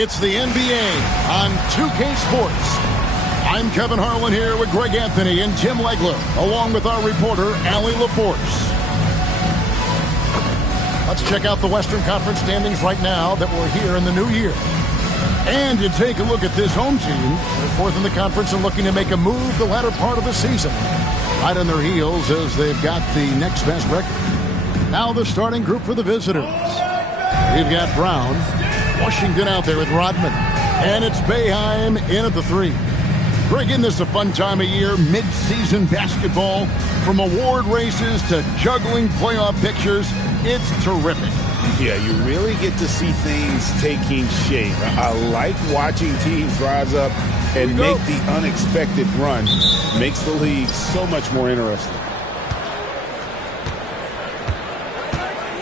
It's the NBA on 2K Sports. I'm Kevin Harlan here with Greg Anthony and Tim Legler, along with our reporter, Allie LaForce. Let's check out the Western Conference standings right now that we're here in the new year. And you take a look at this home team. They're fourth in the conference and looking to make a move the latter part of the season. Right on their heels as they've got the next best record. Now the starting group for the visitors. We've got Brown, Washington out there with Rodman, and it's Boeheim in at the 3. Greg, isn't this a fun time of year? Mid-season basketball, from award races to juggling playoff pictures. It's terrific. Yeah, you really get to see things taking shape. I like watching teams rise up and make the unexpected run. Makes the league so much more interesting.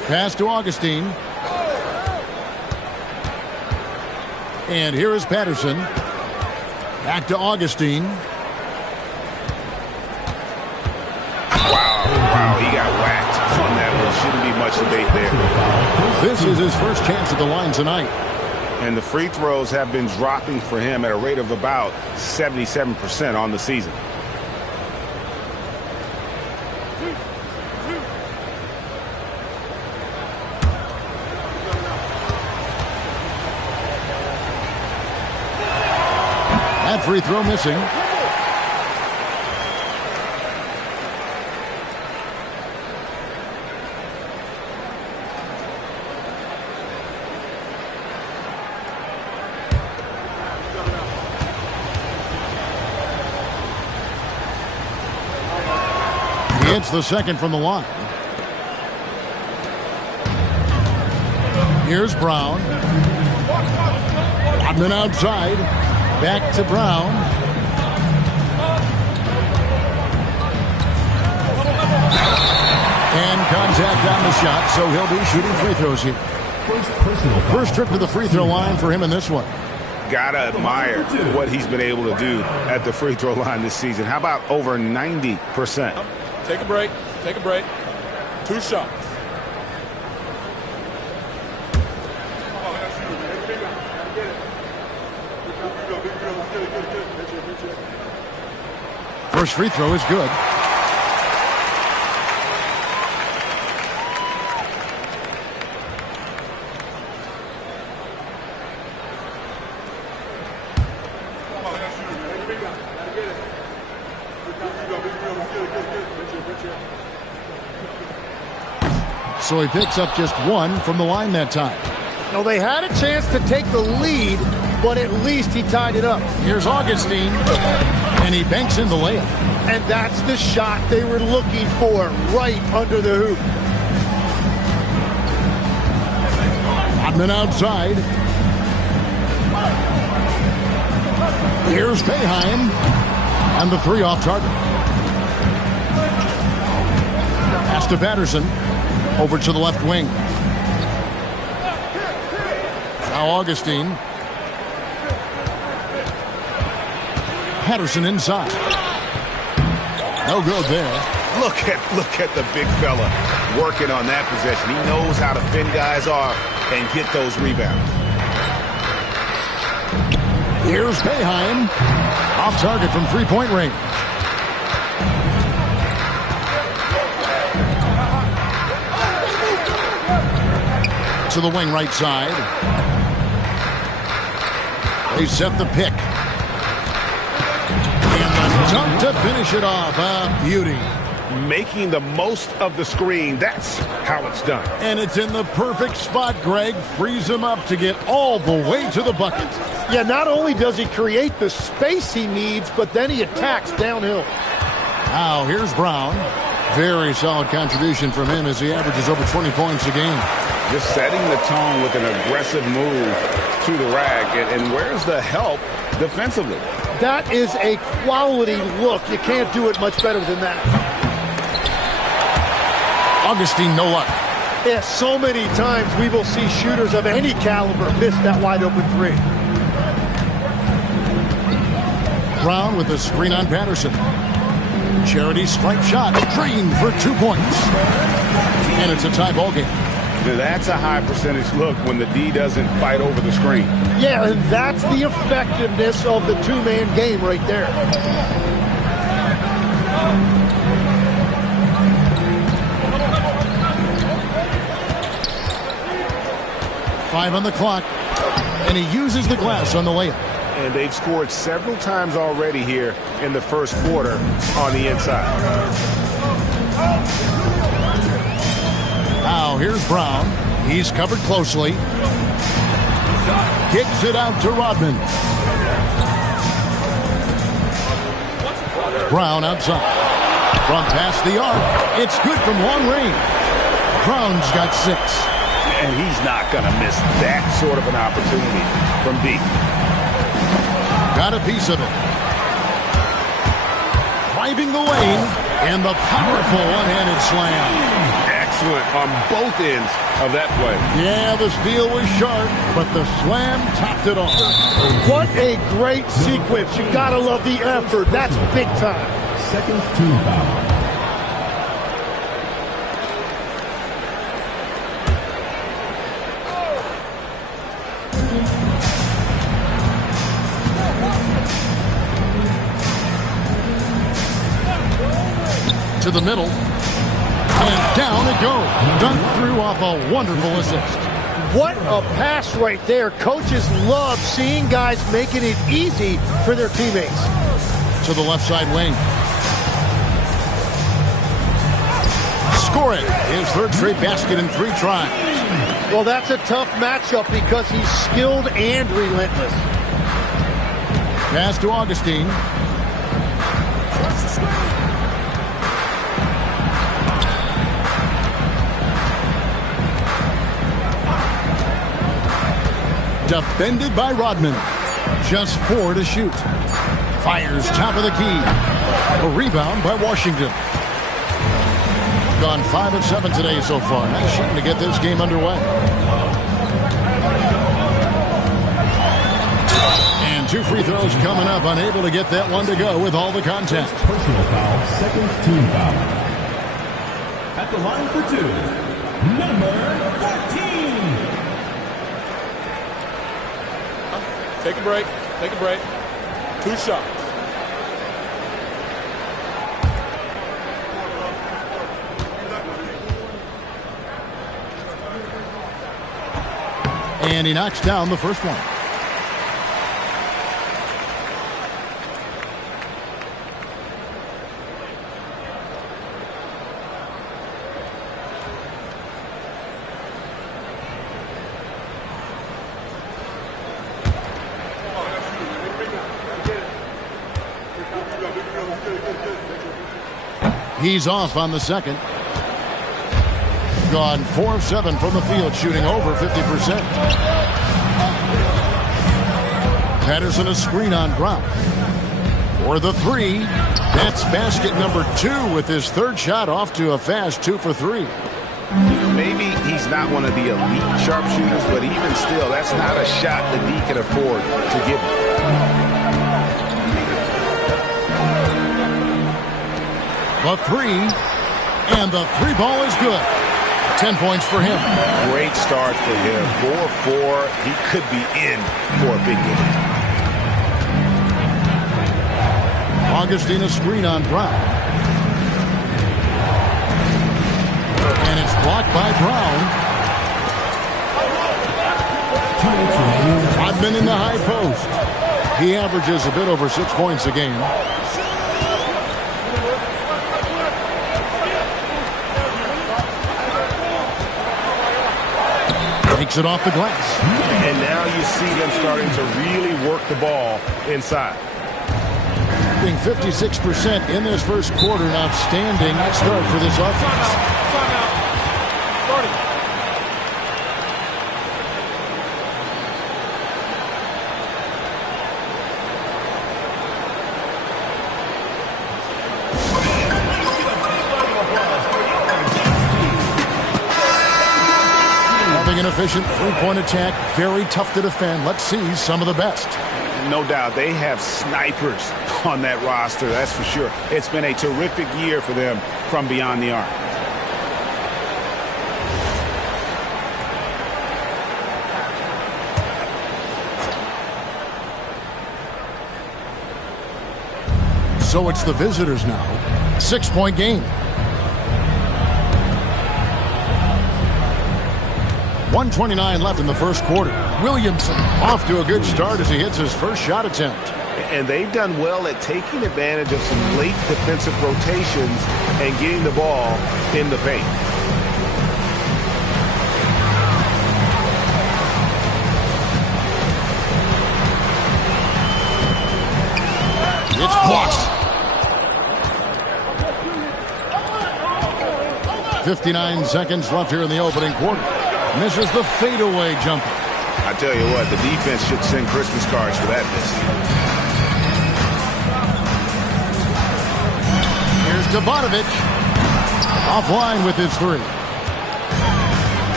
Pass to Augustine. And here is Patterson. Back to Augustine. Wow, he got whacked on that one. Shouldn't be much debate there. This is his first chance at the line tonight. And the free throws have been dropping for him at a rate of about 77% on the season. That free throw missing. He hits the second from the line. Here's Brown. Rodman outside. Back to Brown. And contact on the shot, so he'll be shooting free throws here. First trip to the free throw line for him in this one. Gotta admire what he's been able to do at the free throw line this season. How about over 90%? Take a break. Take a break. 2 shots. First free throw is good. So he picks up just 1 from the line that time. No, they had a chance to take the lead, but at least he tied it up. Here's Augustine, and he banks in the layup. And that's the shot they were looking for, right under the hoop. Rodman outside. Here's Boeheim, and the 3 off target. Pass to Patterson, over to the left wing. Now Augustine. Patterson inside. No good there. Look at the big fella working on that possession. He knows how to fend guys off and get those rebounds. Here's Boeheim. Off target from three-point range. To the wing right side. They set the pick. Dunk to finish it off. A beauty. Making the most of the screen. That's how it's done. And it's in the perfect spot, Greg. Frees him up to get all the way to the bucket. Yeah, not only does he create the space he needs, but then he attacks downhill. Now, here's Brown. Very solid contribution from him as he averages over 20 points a game. Just setting the tone with an aggressive move to the rack. And where's the help defensively? That is a quality look. You can't do it much better than that. Augustine, no luck. Yeah, so many times we will see shooters of any caliber miss that wide open 3. Brown with a screen on Patterson. Charity stripe shot, drained for 2 points. And it's a tie ball game. That's a high percentage look when the D doesn't fight over the screen. Yeah, and that's the effectiveness of the two-man game right there. Five on the clock, and he uses the glass on the layup. And they've scored several times already here in the first quarter on the inside. Now here's Brown. He's covered closely. Kicks it out to Rodman. Brown outside. From past the arc. It's good from long range. Brown's got 6. And he's not going to miss that sort of an opportunity from deep. Got a piece of it. Driving the lane, and the powerful one-handed slam. Excellent on both ends of that play. Yeah, the steal was sharp, but the slam topped it off. What a great sequence. You got to love the effort. That's big time. Second team foul. To the middle, and down it goes. Dunked through off a wonderful assist. What a pass right there. Coaches love seeing guys making it easy for their teammates. To the left side wing. Score it. His third straight basket in 3 tries. Well, that's a tough matchup because he's skilled and relentless. Pass to Augustine. Defended by Rodman. Just 4 to shoot. Fires top of the key. A rebound by Washington. Gone 5 of 7 today so far. Nice shooting to get this game underway. And 2 free throws coming up. Unable to get that one to go with all the contact. Personal foul, second team foul. At the line for 2, number 14. Take a break. Take a break. 2 shots. And he knocks down the first one. He's off on the second. Gone 4 of 7 from the field, shooting over 50%. Patterson a screen on Brown. For the 3. That's basket number 2 with his third shot off to a fast 2 for 3. Maybe he's not one of the elite sharpshooters, but even still, that's not a shot that he can afford to give him. The 3, and the 3 ball is good. 10 points for him. Great start for him. 4-4. He could be in for a big game. Augustine a screen on Brown. And it's blocked by Brown. Rodman in the high post. He averages a bit over 6 points a game. Takes it off the glass. And now you see them starting to really work the ball inside. Being 56% in this first quarter, an outstanding start for this offense. An efficient three-point attack, very tough to defend. Let's see some of the best. No doubt, they have snipers on that roster, that's for sure. It's been a terrific year for them from beyond the arc. So it's the visitors now. 6-point game. 1:29 left in the first quarter. Williamson off to a good start as he hits his first shot attempt. And they've done well at taking advantage of some late defensive rotations and getting the ball in the paint. It's blocked. 59 seconds left here in the opening quarter. Misses the fadeaway jumper. I tell you what, the defense should send Christmas cards for that miss. Here's Debanovic. Offline with his three.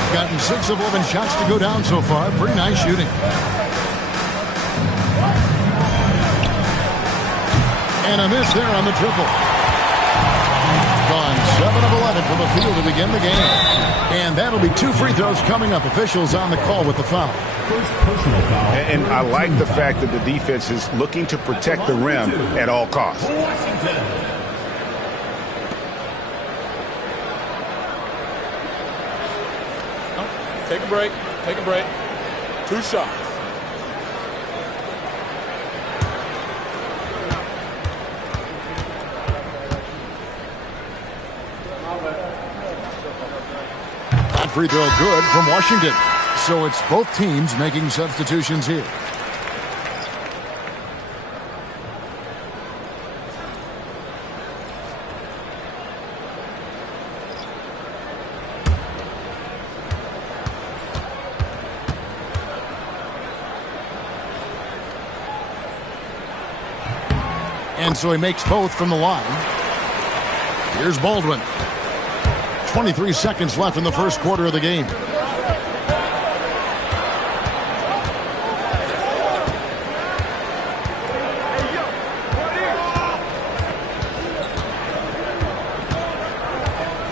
Gotten 6 of 11 shots to go down so far. Pretty nice shooting. And a miss there on the triple. Gone 7 of 11 from the field to begin the game. And that'll be 2 free throws coming up. Officials on the call with the foul. First personal foul. And I like the fact that the defense is looking to protect the rim at all costs. Washington. Take a break. Take a break. 2 shots. That free throw good from Washington. So it's both teams making substitutions here. And so he makes both from the line. Here's Baldwin. 23 seconds left in the first quarter of the game.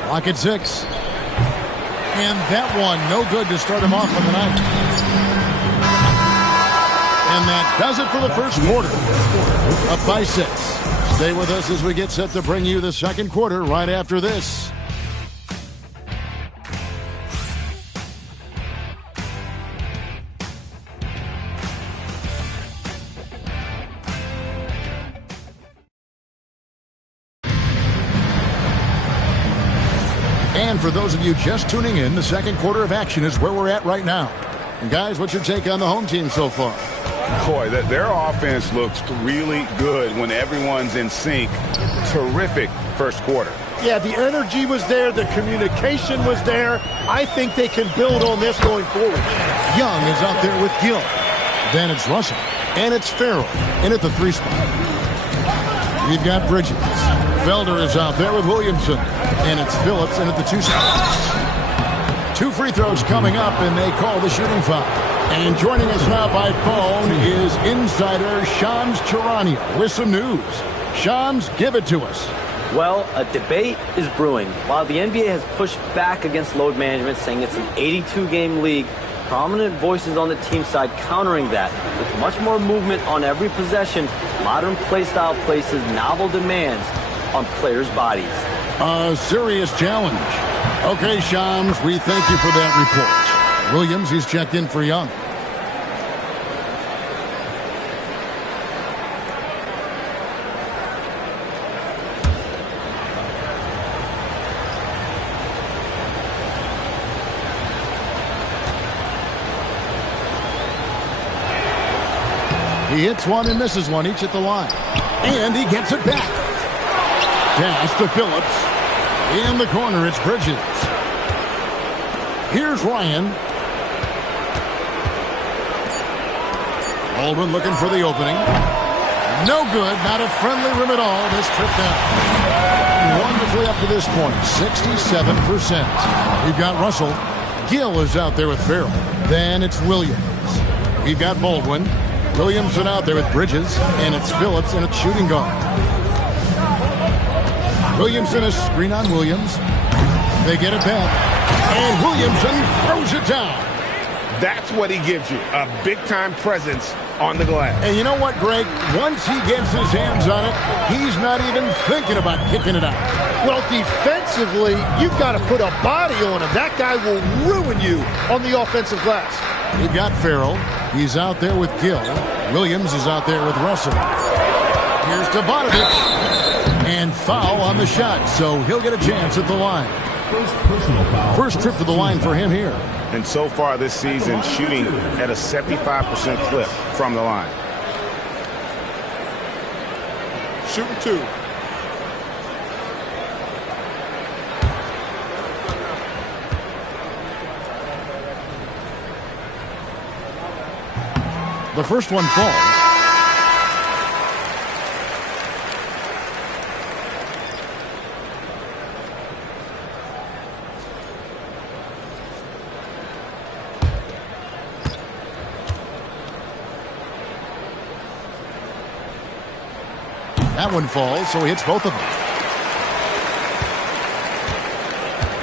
Clock at 6. And that one, no good to start him off on the night. And that does it for the first quarter. Up by 6. Stay with us as we get set to bring you the second quarter right after this. And for those of you just tuning in, the second quarter of action is where we're at right now. And guys, what's your take on the home team so far? Boy, their offense looks really good when everyone's in sync. Terrific first quarter. Yeah, the energy was there. The communication was there. I think they can build on this going forward. Young is out there with Gill. Then it's Russell. And it's Farrell in at the 3 spot. We've got Bridges. Felder is out there with Williamson. And it's Phillips in at the 2 spot. 2 free throws coming up, and they call the shooting foul. And joining us now by phone is insider Shams Charania with some news. Shams, give it to us. Well, a debate is brewing. While the NBA has pushed back against load management, saying it's an 82-game league, prominent voices on the team side countering that. With much more movement on every possession, modern play style places novel demands on players' bodies. A serious challenge. Okay, Shams, we thank you for that report. Williams, he's checked in for Young. He hits one and misses one, each at the line. And he gets it back. Pass to Phillips. In the corner, it's Bridges. Here's Ryan. Baldwin looking for the opening. No good. Not a friendly rim at all. This trip down. Wonderfully up to this point. 67%. We've got Russell. Gill is out there with Farrell. Then it's Williams. We've got Baldwin. Williamson out there with Bridges. And it's Phillips and it's shooting guard. Williamson a screen on Williams. They get it back. And Williamson throws it down. That's what he gives you, a big-time presence on the glass. And you know what, Greg? Once he gets his hands on it, he's not even thinking about kicking it out. Well, defensively, you've got to put a body on him. That guy will ruin you on the offensive glass. We've got Farrell. He's out there with Gill. Williams is out there with Russell. Here's to Bogdanovic. And foul on the shot, so he'll get a chance at the line. First trip to the line for him here. And so far this season, shooting at a 75% clip from the line. Shooting 2. The first one falls. That one falls, so he hits both of them.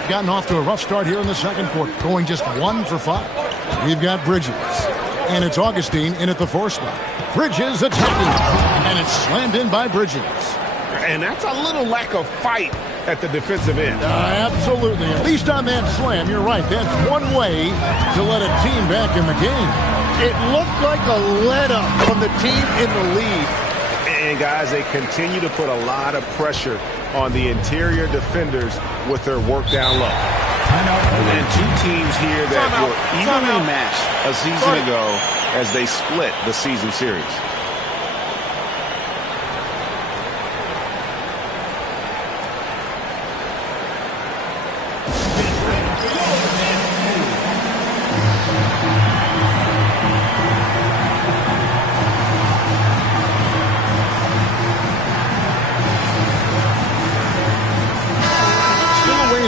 Gotten off to a rough start here in the second quarter, going just 1 for 5. We've got Bridges, and it's Augustine in at the 4 spot. Bridges attacking, and it's slammed in by Bridges. And that's a little lack of fight at the defensive end. Absolutely. At least on that slam, you're right. That's one way to let a team back in the game. It looked like a let-up from the team in the lead. And guys, they continue to put a lot of pressure on the interior defenders with their work down low. And two teams here that were evenly matched a season ago as they split the season series.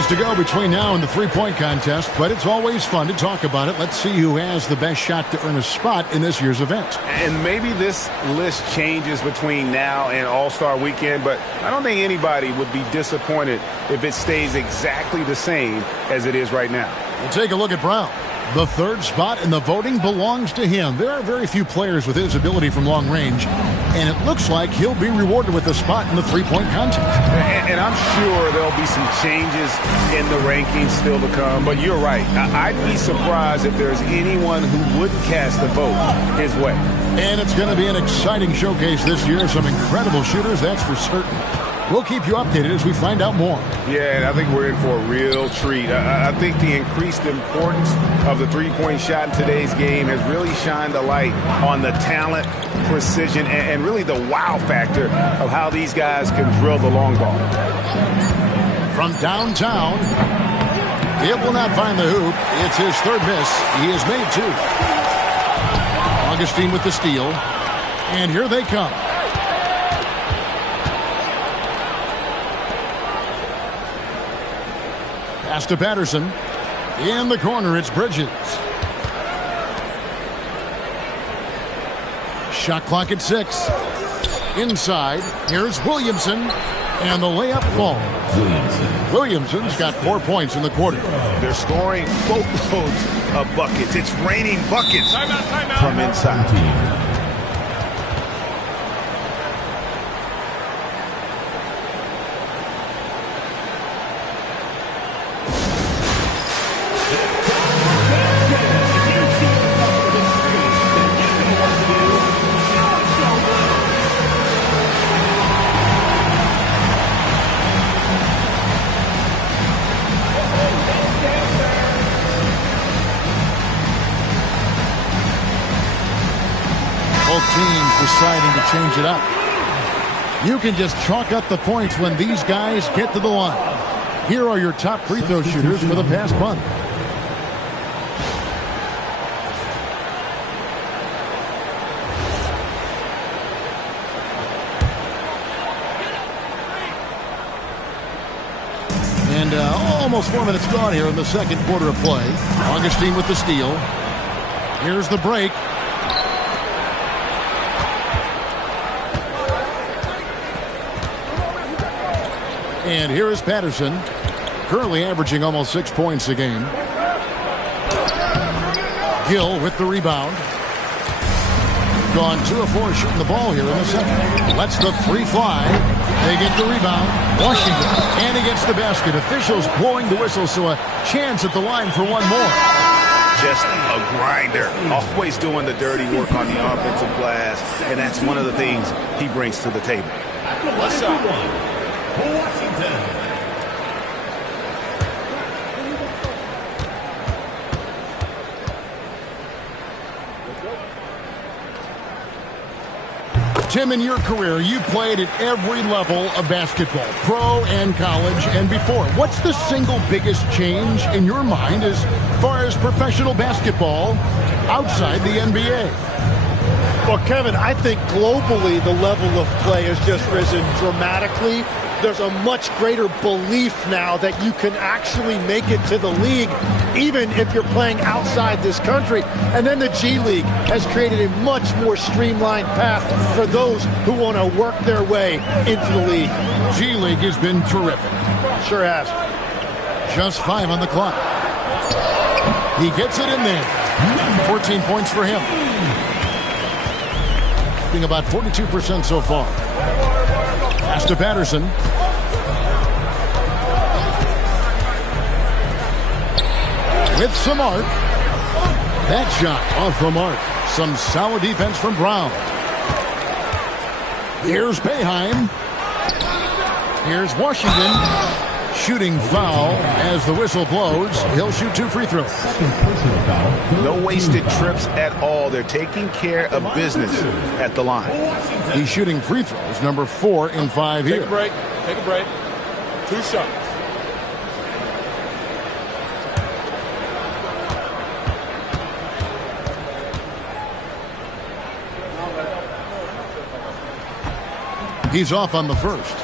To go between now and the three-point contest, but it's always fun to talk about it. Let's see who has the best shot to earn a spot in this year's event. And maybe this list changes between now and All-Star Weekend, but I don't think anybody would be disappointed if it stays exactly the same as it is right now. We'll take a look at Brown. The 3rd spot in the voting belongs to him. There are very few players with his ability from long range, and it looks like he'll be rewarded with a spot in the three-point contest. And I'm sure there'll be some changes in the rankings still to come, but you're right. I'd be surprised if there's anyone who wouldn't cast a vote his way. And it's going to be an exciting showcase this year. Some incredible shooters, that's for certain. We'll keep you updated as we find out more. Yeah, and I think we're in for a real treat. I think the increased importance of the three-point shot in today's game has really shined a light on the talent, precision, and really the wow factor of how these guys can drill the long ball. From downtown, it will not find the hoop. It's his 3rd miss. He has made 2. Augustine with the steal. And here they come. Pass to Patterson. In the corner, it's Bridges. Shot clock at 6. Inside, here's Williamson. And the layup falls. Williamson's got 4 points in the quarter. They're scoring boatloads of buckets. It's raining buckets from inside. Teams deciding to change it up. You can just chalk up the points when these guys get to the line. Here are your top free throw shooters for the past month. And almost 4 minutes gone here in the second quarter of play. Augustine with the steal. Here's the break. And here is Patterson, currently averaging almost 6 points a game. Gill with the rebound. gone 2 of 4 shooting the ball here in the second. Lets the three fly. They get the rebound. Washington. And he gets the basket. Officials blowing the whistle, so a chance at the line for one more. Just a grinder. Always doing the dirty work on the offensive glass. And that's one of the things he brings to the table. What's up? Washington. Tim, in your career, you played at every level of basketball, pro and college and before. What's the single biggest change in your mind as far as professional basketball outside the NBA? Well, Kevin, I think globally the level of play has just risen dramatically. There's a much greater belief now that you can actually make it to the league, even if you're playing outside this country. And then the G League has created a much more streamlined path for those who want to work their way into the league. G League has been terrific. Sure has. Just 5 on the clock. He gets it in there. 14 points for him. Being about 42% so far. Pass to Patterson. With some arc. That shot off the mark. Some solid defense from Brown. Here's Boeheim. Here's Washington. Shooting foul as the whistle blows. He'll shoot 2 free throws. No wasted trips at all. They're taking care of business at the line. He's shooting free throws, number 4 in 5 here. Take a break. Take a break. 2 shots. He's off on the first.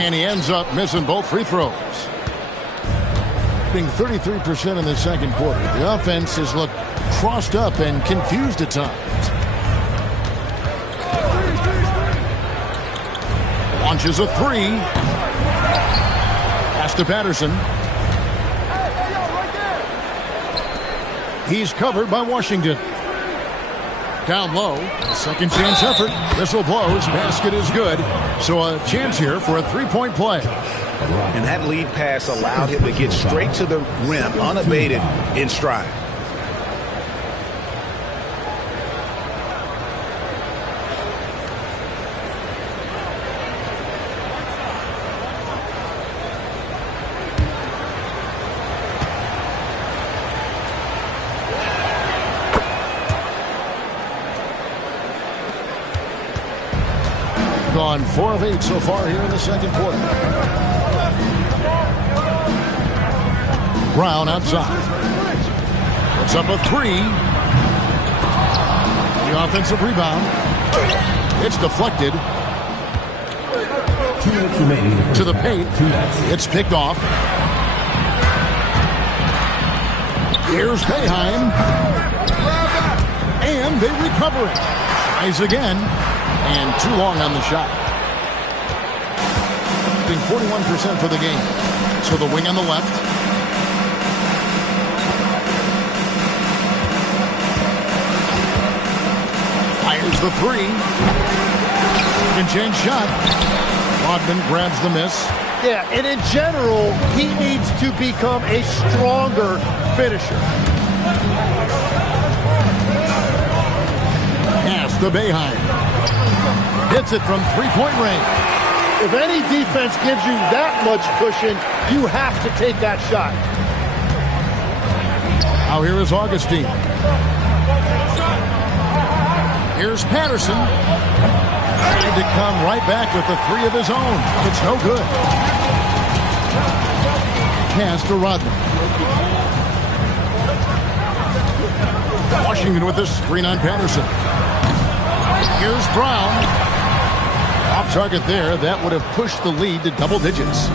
And he ends up missing both free throws. Being 33% in the second quarter. The offense has looked crossed up and confused at times. Launches a 3. Pass to Patterson. He's covered by Washington. Down low. Second chance effort. Whistle blows. Basket is good. So a chance here for a 3-point play. And that lead pass allowed him to get straight to the rim, unabated, in stride. Gone 4 of 8 so far here in the second quarter. Brown outside. Puts up a 3. The offensive rebound. It's deflected. 2 minutes remaining. To the paint. It's picked off. Here's Boeheim. And they recover it. Tries again. And too long on the shot. Being 41% for the game. So the wing on the left. Fires the 3. Can change shot. Rodman grabs the miss. Yeah, and in general, he needs to become a stronger finisher. Pass to Boeheim. Hits it from 3-point range. If any defense gives you that much cushion, you have to take that shot. Now here is Augustine. Here's Patterson. Trying to come right back with the 3 of his own. It's no good. Pass to Rodman. Washington with the screen on Patterson. Here's Brown. Off target there. That would have pushed the lead to double digits.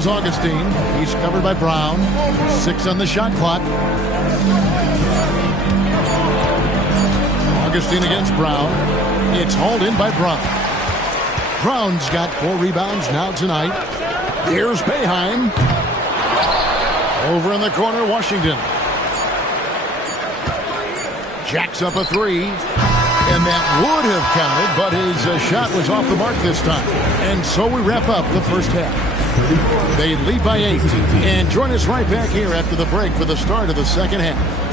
is Augustine. He's covered by Brown. 6 on the shot clock. Augustine against Brown. It's hauled in by Brown. Brown's got 4 rebounds now tonight. Here's Boeheim. Over in the corner, Washington. Jacks up a 3. And that would have counted, but his shot was off the mark this time. And so we wrap up the first half. They lead by 8. And join us right back here after the break for the start of the second half.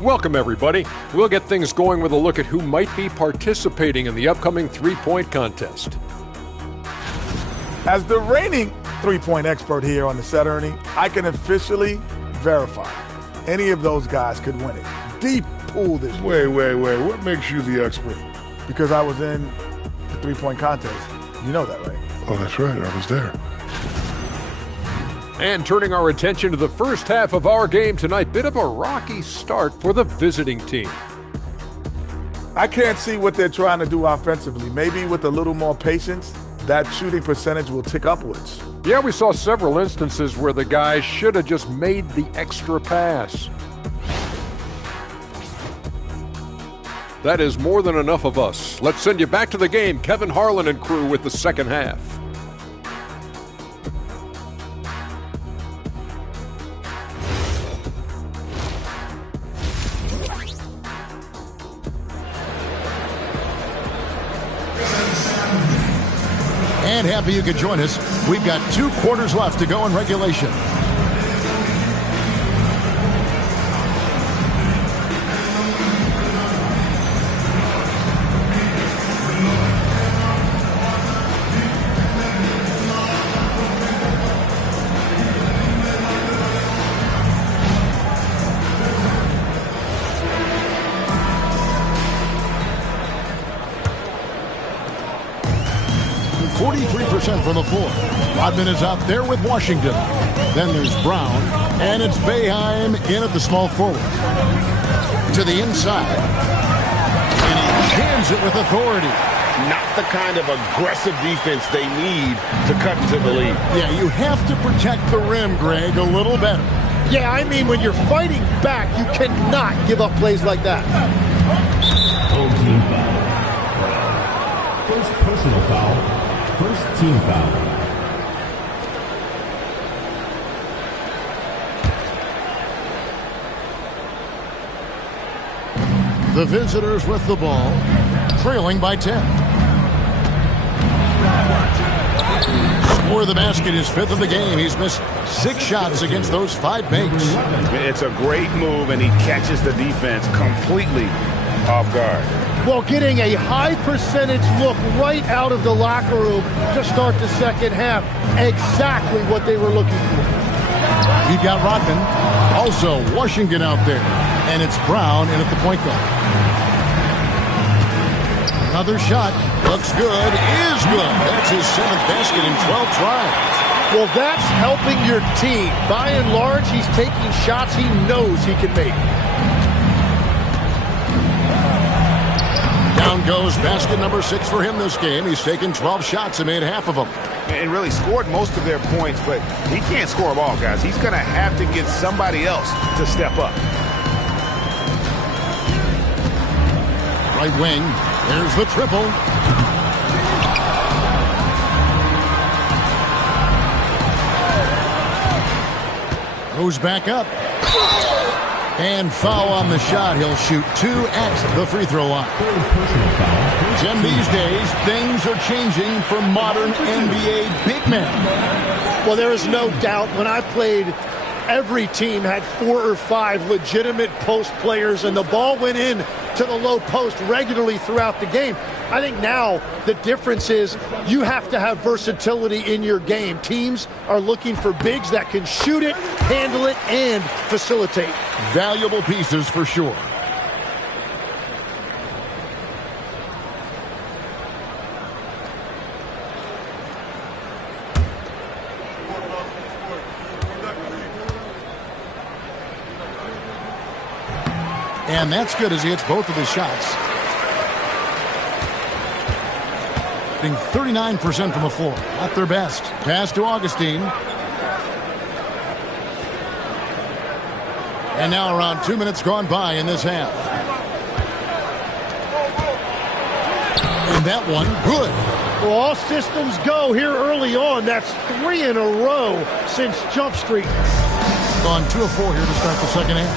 Welcome, everybody. We'll get things going with a look at who might be participating in the upcoming three-point contest. As the reigning three-point expert here on the set, Ernie, I can officially verify any of those guys could win it. Deep pool this year. Wait. What makes you the expert? Because I was in the three-point contest. You know that, right? Oh, that's right. I was there. And turning our attention to the first half of our game tonight, bit of a rocky start for the visiting team. I can't see what they're trying to do offensively. Maybe with a little more patience, that shooting percentage will tick upwards. Yeah, we saw several instances where the guys should have just made the extra pass. That is more than enough of us. Let's send you back to the game. Kevin Harlan and crew with the second half. And happy you could join us. We've got 2 quarters left to go in regulation. From the floor. Rodman is out there with Washington. Then there's Brown, and it's Boeheim in at the small forward. To the inside. And he jams it with authority. Not the kind of aggressive defense they need to cut into the lead. Yeah, you have to protect the rim, Greg, a little better. Yeah, I mean, when you're fighting back, you cannot give up plays like that. Home team foul. First personal foul. First team foul. The visitors with the ball, trailing by 10. Score the basket, his 5th of the game. He's missed 6 shots against those 5 makes. It's a great move, and he catches the defense completely off guard. Well, getting a high percentage look right out of the locker room to start the second half. Exactly what they were looking for. You've got Rodman. Also, Washington out there. And it's Brown in at the point guard. Another shot. Looks good. Is good. That's his 7th basket in 12 tries. Well, that's helping your team. By and large, he's taking shots he knows he can make. Down goes basket number 6 for him this game. He's taken 12 shots and made half of them. And really scored most of their points, but he can't score them all, guys. He's going to have to get somebody else to step up. Right wing. There's the triple. Goes back up. And foul on the shot. He'll shoot 2 at the free throw line. Jim, these days, things are changing for modern NBA big men. Well, there is no doubt. When I played, every team had 4 or 5 legitimate post players, and the ball went in to the low post regularly throughout the game. I think now the difference is you have to have versatility in your game. Teams are looking for bigs that can shoot it, handle it, and facilitate. Valuable pieces for sure. And that's good as he hits both of his shots. Being 39% from the floor. Not their best. Pass to Augustine. And now around 2 minutes gone by in this half. And that one, good. Well, all systems go here early on. That's 3 in a row since Jump Street. Gone 2 of 4 here to start the second half.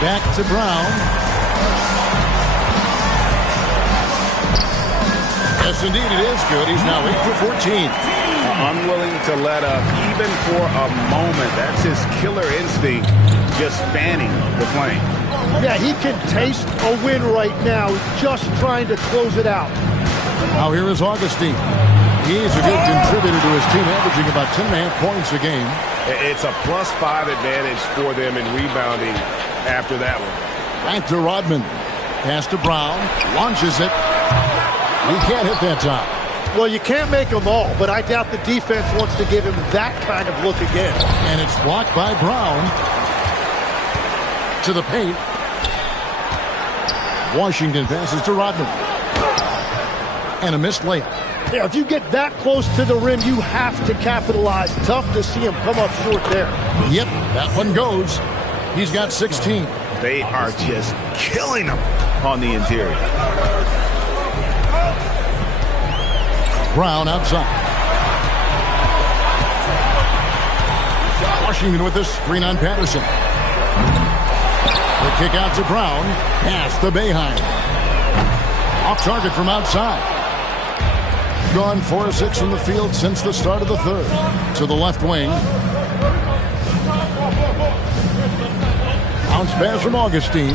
Back to Brown. Yes, indeed, it is good. He's now 8 for 14. Unwilling to let up even for a moment. That's his killer instinct, just fanning the flame. Yeah, he can taste a win right now, just trying to close it out. Now here is Augustine. He's a good contributor to his team, averaging about 10.5 points a game. It's a +5 advantage for them in rebounding after that one. Back to Rodman. Pass to Brown. Launches it. He can't hit that time. Well, you can't make them all, but I doubt the defense wants to give him that kind of look again. And it's blocked by Brown. To the paint. Washington passes to Rodman. And a missed layup. Yeah, if you get that close to the rim, you have to capitalize. Tough to see him come up short there. Yep, that one goes. He's got 16. They are just killing him on the interior. Brown outside. Washington with the screen on Patterson. The kick out to Brown. Pass to Boeheim. Off target from outside. Gone 4 of 6 from the field since the start of the third. To the left wing. Bounce pass from Augustine.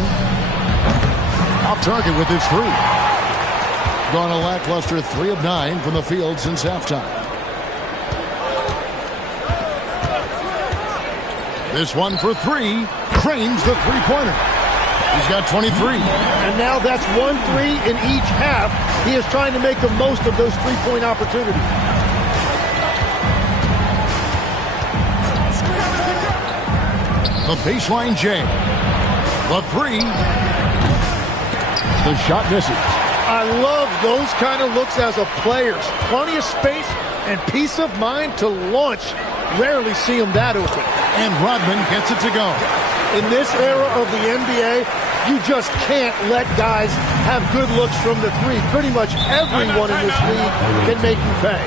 Off target with his 3. Gone a lackluster 3 of 9 from the field since halftime. This one for 3. Cranes the three-pointer. He's got 23. And now that's 1 3 in each half. He is trying to make the most of those three-point opportunities. The baseline J. The 3. The shot misses. I love those kind of looks as a player. Plenty of space and peace of mind to launch. Rarely see him that open. And Rodman gets it to go. In this era of the NBA, you just can't let guys have good looks from the 3. Pretty much everyone in this league can make you pay.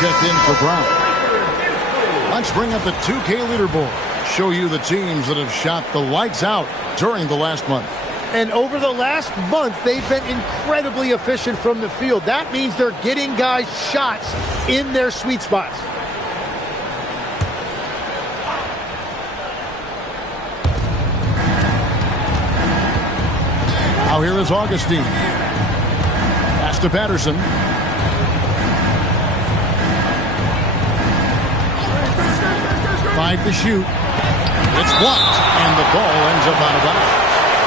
Checked in for Brown. Let's bring up the 2K leaderboard. Show you the teams that have shot the lights out during the last month. And over the last month, they've been incredibly efficient from the field. That means they're getting guys shots in their sweet spots. Now here is Augustine. Pass to Patterson. To shoot. It's blocked, and the ball ends up out of bounds.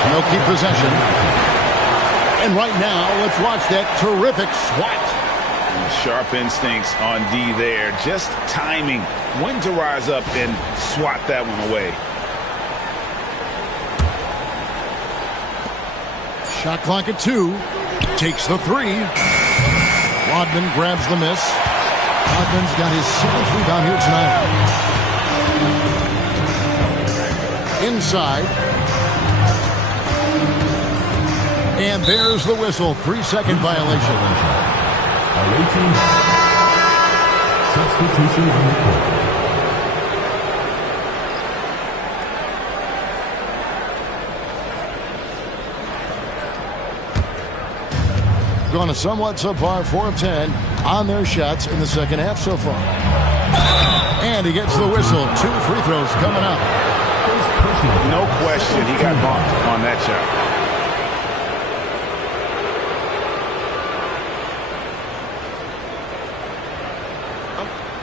They'll keep possession. And right now, let's watch that terrific swat. Sharp instincts on D there. Just timing when to rise up and swat that one away. Shot clock at 2. Takes the 3. Rodman grabs the miss. Rodman's got his 7th rebound here tonight. Inside. And there's the whistle. 3-second violation. Substitution on the court. Going a somewhat subpar 4 of 10. on their shots in the second half so far. And he gets the whistle. 2 free throws coming up. No question he got bumped on that shot.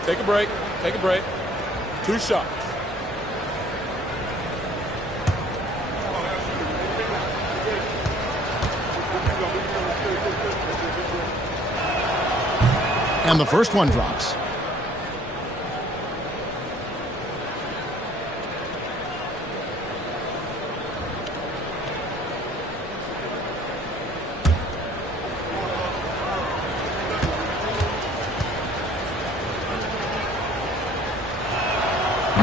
Take a break. Take a break. 2 shots. And the first one drops.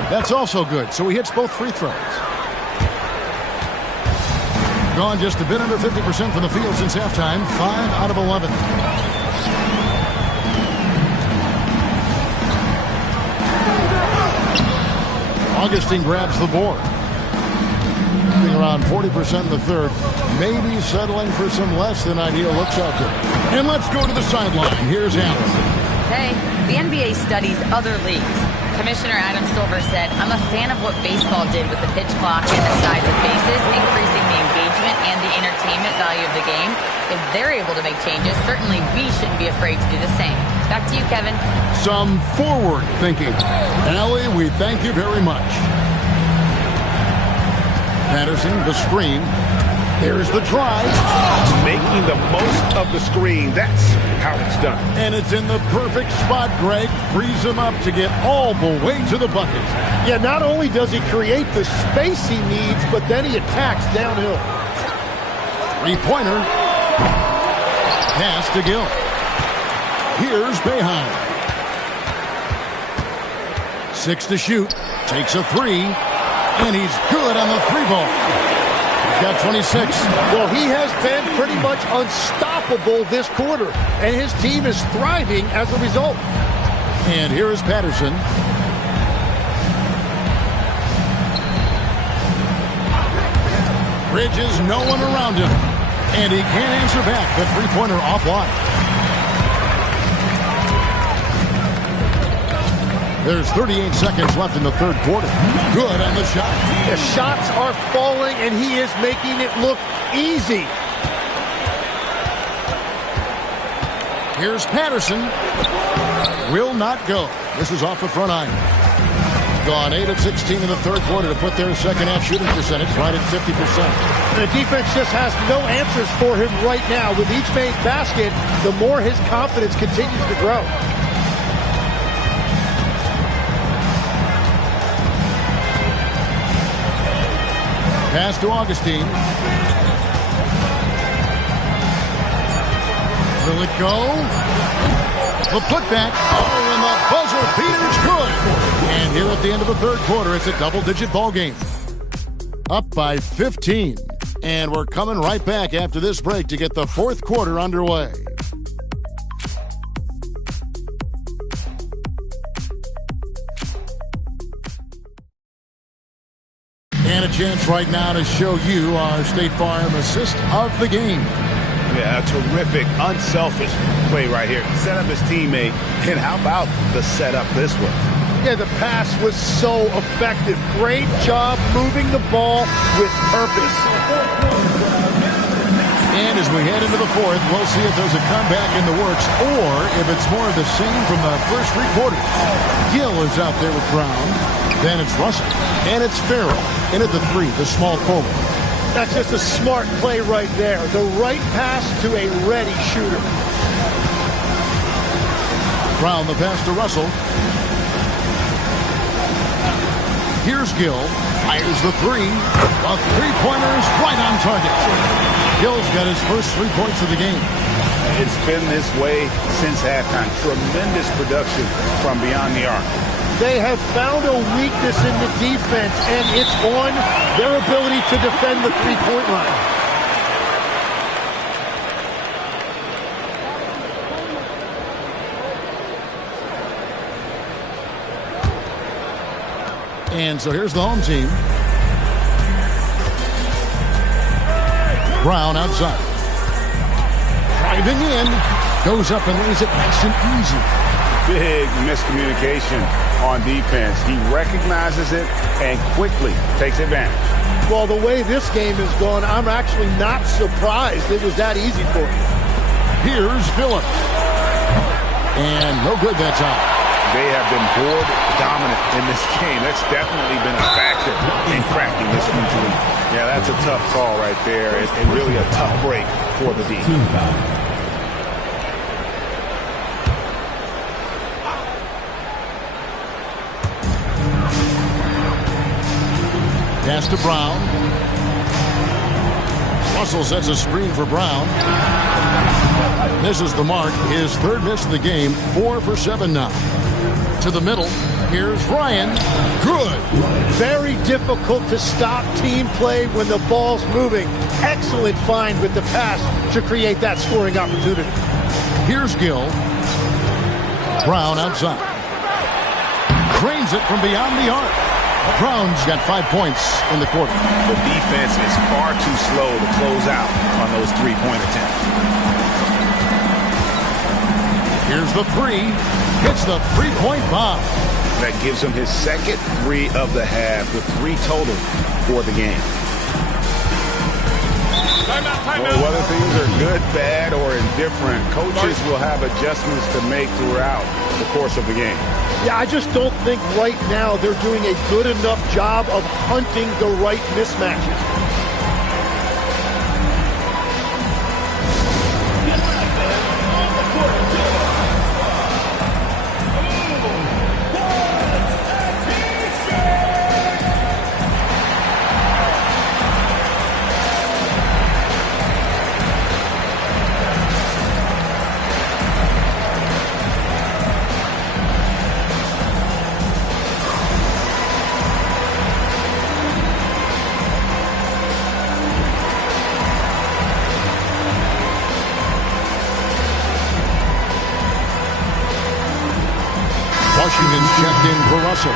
That's also good, so he hits both free throws. Gone just a bit under 50% from the field since halftime, 5 out of 11. Augustine grabs the board. Being around 40% in the third, maybe settling for some less than ideal looks out there. And let's go to the sideline. Here's Allen. Hey, the NBA studies other leagues. Commissioner Adam Silver said, I'm a fan of what baseball did with the pitch clock and the size of bases, increasing the engagement and the entertainment value of the game. If they're able to make changes, certainly we shouldn't be afraid to do the same. Back to you, Kevin. Some forward thinking. Allie, we thank you very much. Patterson, the screen. There's the drive. Making the most of the screen. That's how it's done. And it's in the perfect spot, Greg. Frees him up to get all the way to the bucket. Yeah, not only does he create the space he needs, but then he attacks downhill. 3-pointer. Pass to Gill. Here's Boeheim. 6 to shoot. Takes a 3. And he's good on the 3-ball. Got 26. Well, he has been pretty much unstoppable this quarter, and his team is thriving as a result. And here is Patterson. Bridges, no one around him. And he can't answer back. The 3-pointer offline. There's 38 seconds left in the third quarter. Good on the shot. The shots are falling, and he is making it look easy. Here's Patterson. Will not go. This is off the front iron. Gone 8 of 16 in the third quarter to put their second half shooting percentage right at 50%. The defense just has no answers for him right now. With each made basket, the more his confidence continues to grow. Pass to Augustine. Will it go? The putback. Oh, and the buzzer beater's good. And here at the end of the third quarter, it's a double-digit ball game. Up by 15. And we're coming right back after this break to get the fourth quarter underway. And a chance right now to show you our State Farm assist of the game. Yeah, a terrific, unselfish play right here. Set up his teammate, and how about the setup this was? Yeah, the pass was so effective. Great job moving the ball with purpose. And as we head into the fourth, we'll see if there's a comeback in the works or if it's more of the same from the first 3 quarters. Gill is out there with Brown. Then it's Russell. And it's Farrell. In at the 3, the small forward. That's just a smart play right there. The right pass to a ready shooter. Brown, the pass to Russell. Here's Gill. Fires the 3. A 3-pointer is right on target. Gill's got his first 3 points of the game. It's been this way since halftime. Tremendous production from beyond the arc. They have found a weakness in the defense, and it's on their ability to defend the 3-point line. And so here's the home team. Brown outside. Driving in. Goes up and lays it nice and easy. Big miscommunication on defense. He recognizes it and quickly takes advantage. Well, the way this game is going, I'm actually not surprised it was that easy for him. Here's Phillips. And no good that time. They have been board dominant in this game. That's definitely been a factor in cracking this huge lead. Yeah, that's a tough call right there, and really a tough break for the D. Pass to Brown. Russell sets a screen for Brown. Misses the mark. His third miss of the game. 4 for 7 now. To the middle. Here's Ryan. Good. Very difficult to stop team play when the ball's moving. Excellent find with the pass to create that scoring opportunity. Here's Gill. Brown outside. Cranes it from beyond the arc. Brown's got 5 points in the quarter. The defense is far too slow to close out on those three-point attempts. Here's the three. Hits the three-point bomb. That gives him his second three of the half, with 3 total for the game. Well, whether things are good, bad, or indifferent, coaches will have adjustments to make throughout the course of the game. Yeah, I just don't think right now they're doing a good enough job of hunting the right mismatches. Washington's checked in for Russell.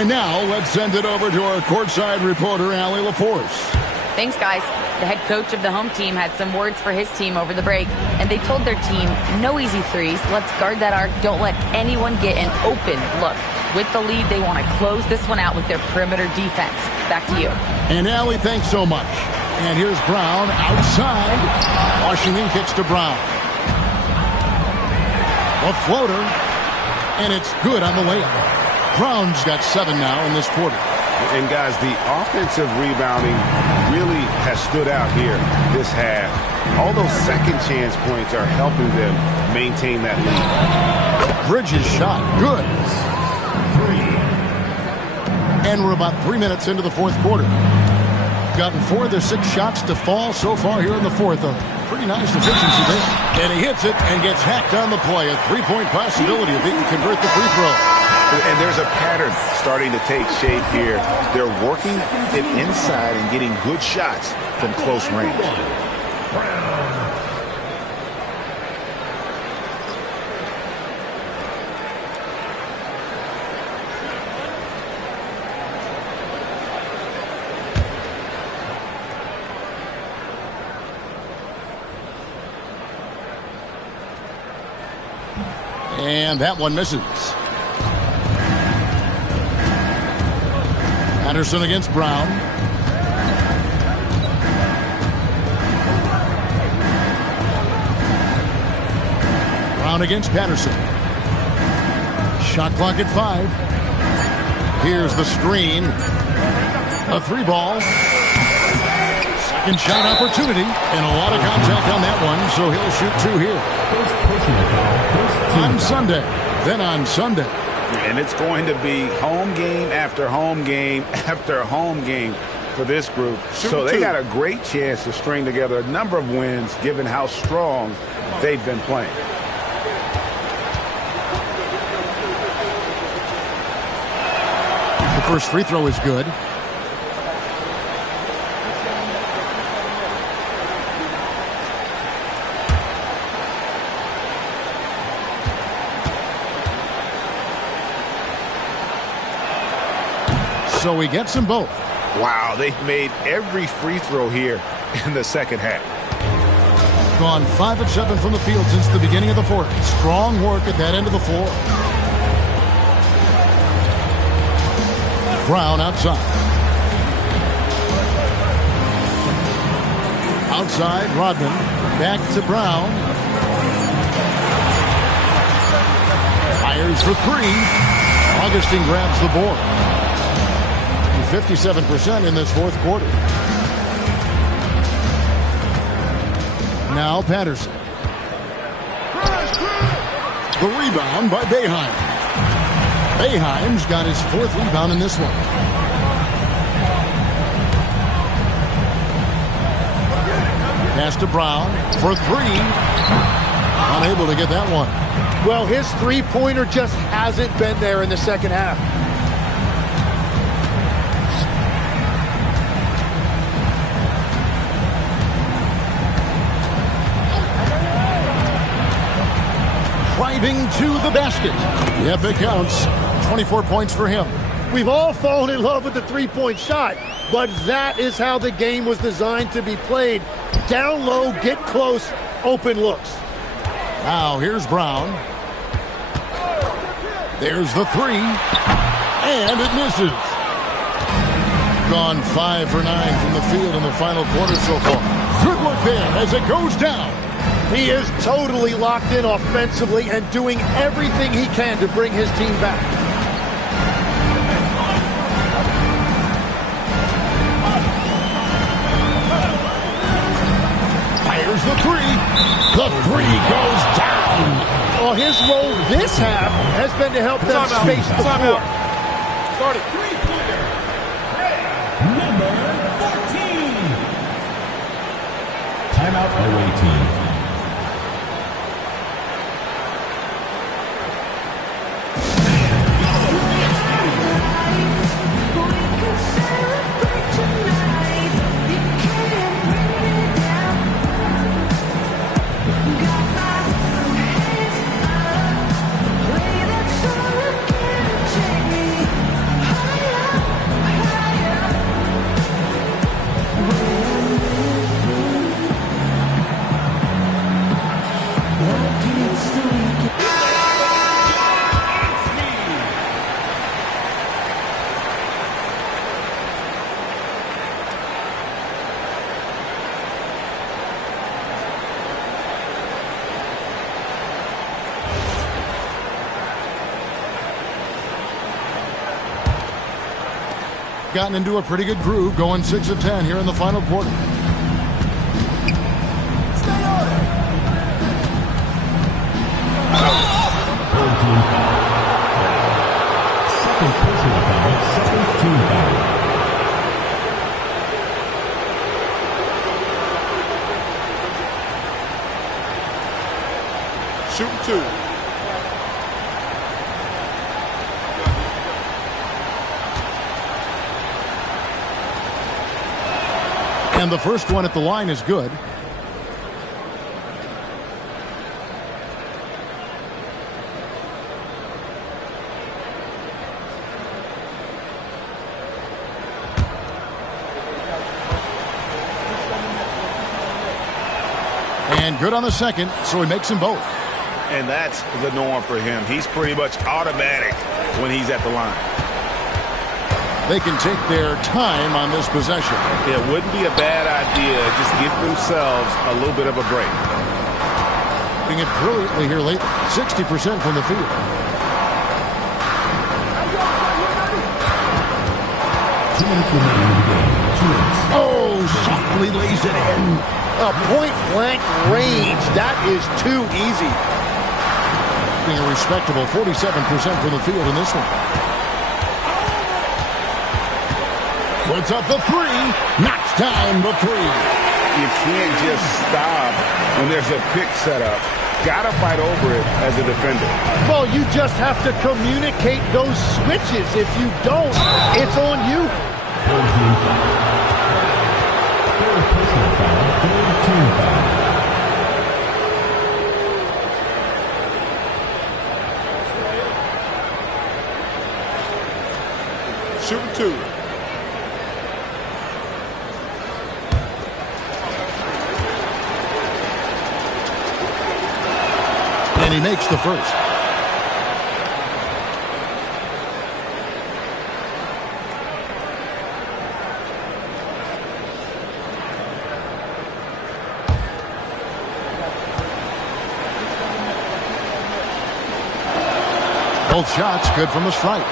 And now let's send it over to our courtside reporter, Allie LaForce. Thanks, guys. The head coach of the home team had some words for his team over the break, and they told their team, no easy threes. Let's guard that arc. Don't let anyone get an open look. With the lead, they want to close this one out with their perimeter defense. Back to you. And Allie, thanks so much. And here's Brown outside. Washington kicks to Brown. A floater. And it's good on the layup. Brown's got 7 now in this quarter. And guys, the offensive rebounding really has stood out here this half. All those second chance points are helping them maintain that lead. Bridges shot. Good. And we're about 3 minutes into the fourth quarter. Gotten 4 of their 6 shots to fall so far here in the fourth. Pretty nice efficiency there. And he hits it and gets hacked on the play. A 3-point possibility if he can convert the free throw. And there's a pattern starting to take shape here. They're working it inside and getting good shots from close range. And that one misses. Anderson against Brown. Brown against Patterson. Shot clock at 5. Here's the screen. A 3-ball. Second shot opportunity. And a lot of contact on that one, so he'll shoot 2 here. On Sunday, then on Sunday. And it's going to be home game after home game after home game for this group. So they got a great chance to string together a number of wins given how strong they've been playing. The first free throw is good. So he gets them both. Wow, they've made every free throw here in the second half. Gone 5 of 7 from the field since the beginning of the fourth. Strong work at that end of the floor. Brown outside. Outside, Rodman. Back to Brown. Fires for 3. Augustine grabs the board. 57% in this fourth quarter. Now Patterson. The rebound by Boeheim. Boeheim's got his 4th rebound in this one. Pass to Brown for 3. Unable to get that one. Well, his three-pointer just hasn't been there in the second half. Driving to the basket. Yep, it counts. 24 points for him. We've all fallen in love with the three-point shot, but that is how the game was designed to be played. Down low, get close, open looks. Now here's Brown. There's the 3. And it misses. Gone 5 for 9 from the field in the final quarter so far. Good work there as it goes down. He is totally locked in offensively and doing everything he can to bring his team back. Fires the 3. The 3 goes down. Well, his role this half has been to help them space the floor. Started. Three-pointer. Number 14. Timeout away team. Gotten into a pretty good groove, going 6 of 10 here in the final quarter. Second personal foul, second team foul. Shooting 2. And the first one at the line is good. And good on the second, so he makes them both. And that's the norm for him. He's pretty much automatic when he's at the line. They can take their time on this possession. It wouldn't be a bad idea. Just give themselves a little bit of a break. Doing it brilliantly here late. 60% from the field. 2 minutes remaining in the game. 2 minutes. Oh, softly lays it in. A point-blank range. That is too easy. Being a respectable 47% from the field in this one. Puts up the 3. Knocks down the 3. You can't just stop when there's a pick set up. Got to fight over it as a defender. Well, you just have to communicate those switches. If you don't, it's on you. Third personal foul, third team foul. Shooting 2. And he makes the first. Both shots good from the stripe.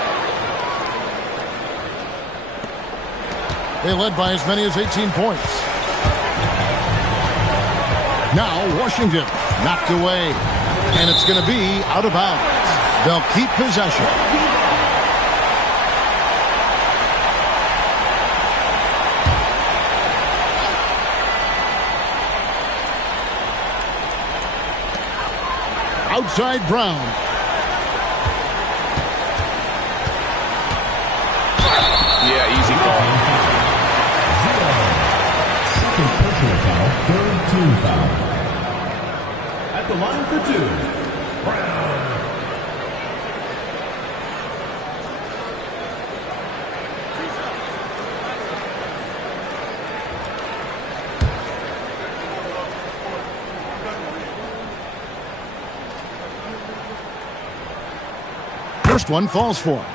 They led by as many as 18 points. Now Washington knocked away. And it's going to be out of bounds. They'll keep possession. Outside Brown. Yeah, easy call. Second personal foul, third team foul. At the line for two, Brown. First one falls for him.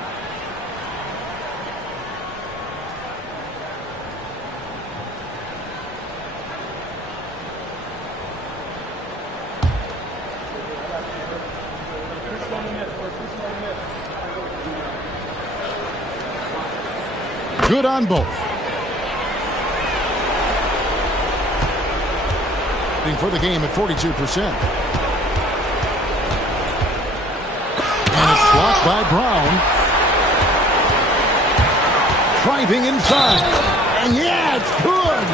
Good on both. For the game at 42%. And it's blocked by Brown. Driving inside. And yeah, it's good.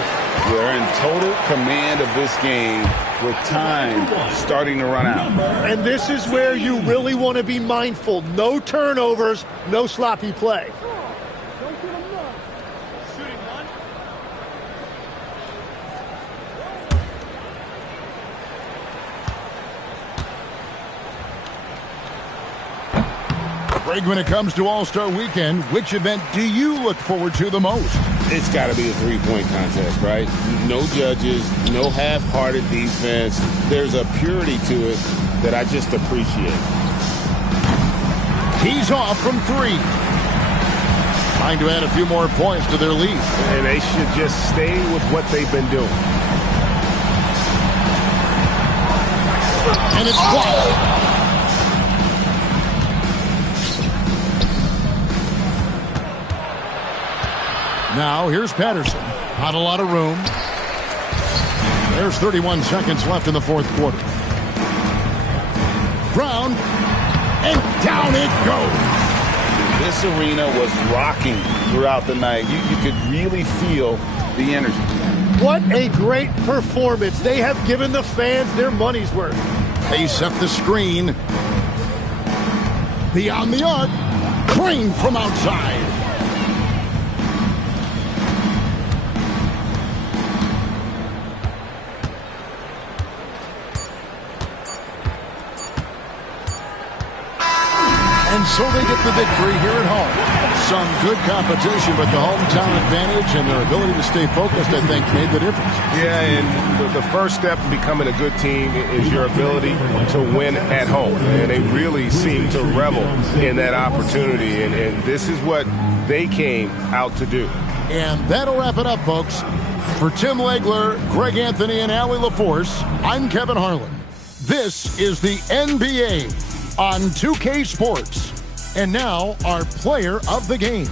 We're in total command of this game with time starting to run out. And this is where you really want to be mindful. No turnovers, no sloppy play. Greg, when it comes to All-Star Weekend, which event do you look forward to the most? It's got to be a three-point contest, right? No judges, no half-hearted defense. There's a purity to it that I just appreciate. He's off from three. Trying to add a few more points to their lead. And they should just stay with what they've been doing. And it's blocked. Now, here's Patterson. Not a lot of room. There's 31 seconds left in the fourth quarter. Brown, and down it goes. This arena was rocking throughout the night. You could really feel the energy. What a great performance. They have given the fans their money's worth. They set the screen. Beyond the arc. Crane from outside. And so they get the victory here at home. Some good competition, but the hometown advantage and their ability to stay focused, I think, made the difference. Yeah, and the first step in becoming a good team is your ability to win at home. And they really seem to revel in that opportunity. And this is what they came out to do. And that'll wrap it up, folks. For Tim Legler, Greg Anthony, and Allie LaForce, I'm Kevin Harlan. This is the NBA on 2K Sports. And now, our player of the game.